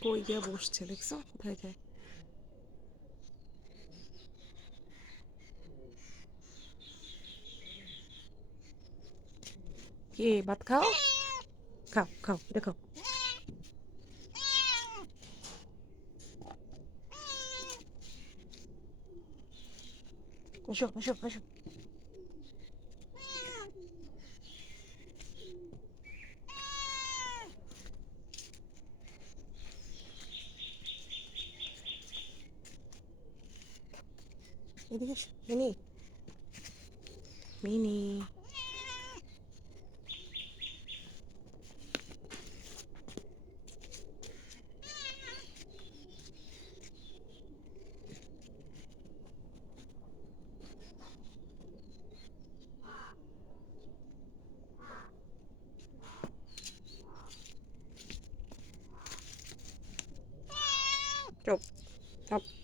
Ko, je woest jeleks, wat hij deed. Je, wat kauw? Kauw, de kauw. Ini, Yash. ini. Mini. Mini. Stop. Stop.